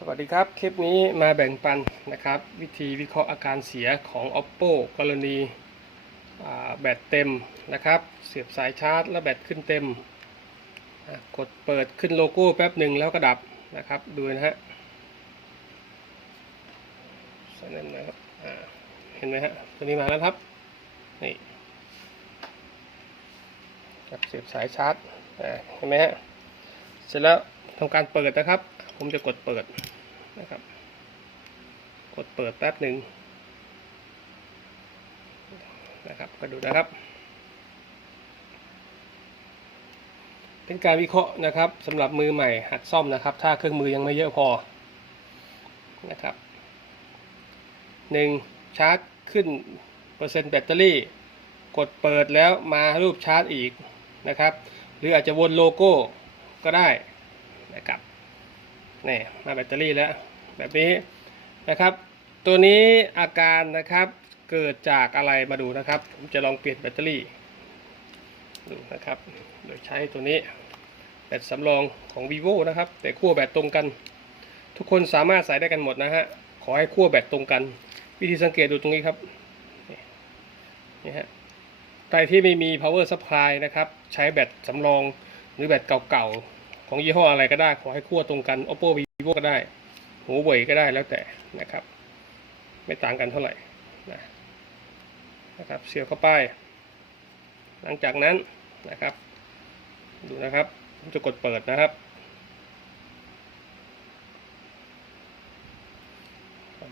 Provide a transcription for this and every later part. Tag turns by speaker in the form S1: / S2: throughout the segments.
S1: สวัสดีครับ คลิปนี้มาแบ่งปันนะครับ วิธีวิเคราะห์อาการเสียของ oppo กรณีแบตเต็มนะครับ เสียบสายชาร์จ แล้วแบตขึ้นเต็ม กดเปิดขึ้นโลโก้แป๊บหนึ่งแล้วก็ดับนะครับดูนะฮะสนั่นนะครับเห็นไหมฮะตัวนี้มาแล้วครับนี่กับเสียบสายชาร์จเห็นไหมฮะเสร็จแล้วทำการเปิดนะครับ ผมจะกดเปิดนะครับ กดเปิดแป๊บหนึ่งนะครับก็ดูนะครับ เป็นการวิเคราะห์นะครับสำหรับมือใหม่หัดซ่อมนะครับ ถ้าเครื่องมือยังไม่เยอะพอนะครับหนึ่งชาร์จขึ้นเปอร์เซ็นต์แบตเตอรี่ กดเปิดแล้วมารูปชาร์จอีกนะครับ หรืออาจจะวนโลโก้ก็ได้นะครับ นี่มาแบตเตอรี่แล้วแบบนี้นะครับ ตัวนี้อาการนะครับเกิดจากอะไรมาดูนะครับผมจะลองเปลี่ยนแบตเตอรี่ดูนะครับโดยใช้ตัวนี้แบตสำรองของ vivo นะครับ แต่ขั้วแบตตรงกัน ทุกคนสามารถใส่ได้กันหมดนะฮะขอให้ขั้วแบตตรงกัน วิธีสังเกตดูตรงนี้ครับนี่ฮะใครที่ไม่มี power supply นะครับ ใช้แบตสำรองหรือแบตเก่าๆ ของยี่ห้ออะไรก็ได้ ขอให้ขั้วตรงกัน oppo vivo ก็ได้หูเว่ยก็ได้แล้วแต่นะครับ ไม่ต่างกันเท่าไหร่นะนะครับเสียบเข้าไป หลังจากนั้นนะครับ ดูนะครับผมจะกดเปิดนะครับ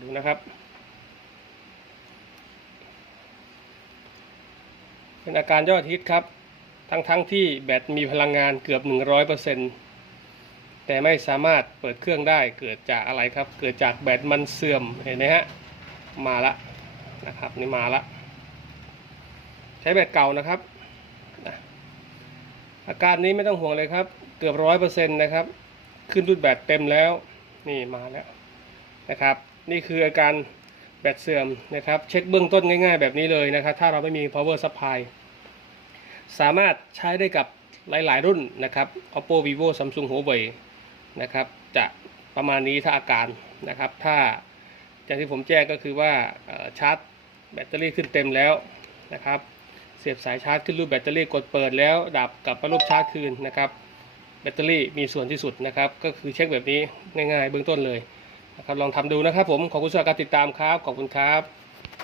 S1: ดูนะครับเป็นอาการยอดฮิตครับ ทั้งทั้งที่แบตมีพลังงานเกือบ 100% แต่ไม่สามารถเปิดเครื่องได้เกิดจากอะไรครับ เกิดจากแบตมันเสื่อมเห็นไหมฮะมาละนะครับนี่มาละใช้แบตเก่านะครับ อาการนี้ไม่ต้องห่วงเลยครับ เกือบร้อยเปอร์เซ็นต์นะครับ ขึ้นรุ่นแบตเต็มแล้วนี่มาแล้วนะครับ นี่คืออาการแบตเสื่อมนะครับ เช็คเบื้องต้นง่ายๆแบบนี้เลยนะครับ ถ้าเราไม่มี power supply สามารถใช้ได้กับหลายๆรุ่นนะครับ oppo vivo samsung huawei นะครับ จะประมาณนี้ถ้าอาการนะครับ ถ้าอย่างที่ผมแจ้งก็คือว่าชาร์จแบตเตอรี่ขึ้นเต็มแล้วนะครับ เสียบสายชาร์จขึ้นรูปแบตเตอรี่กดเปิดแล้ว ดับกลับมารูปชาร์จคืนนะครับ แบตเตอรี่มีส่วนที่สุดนะครับ ก็คือเช็คแบบนี้ง่ายๆเบื้องต้นเลยนะครับลองทำดูนะครับผมขอบคุณสำหรับการติดตามครับขอบคุณครับ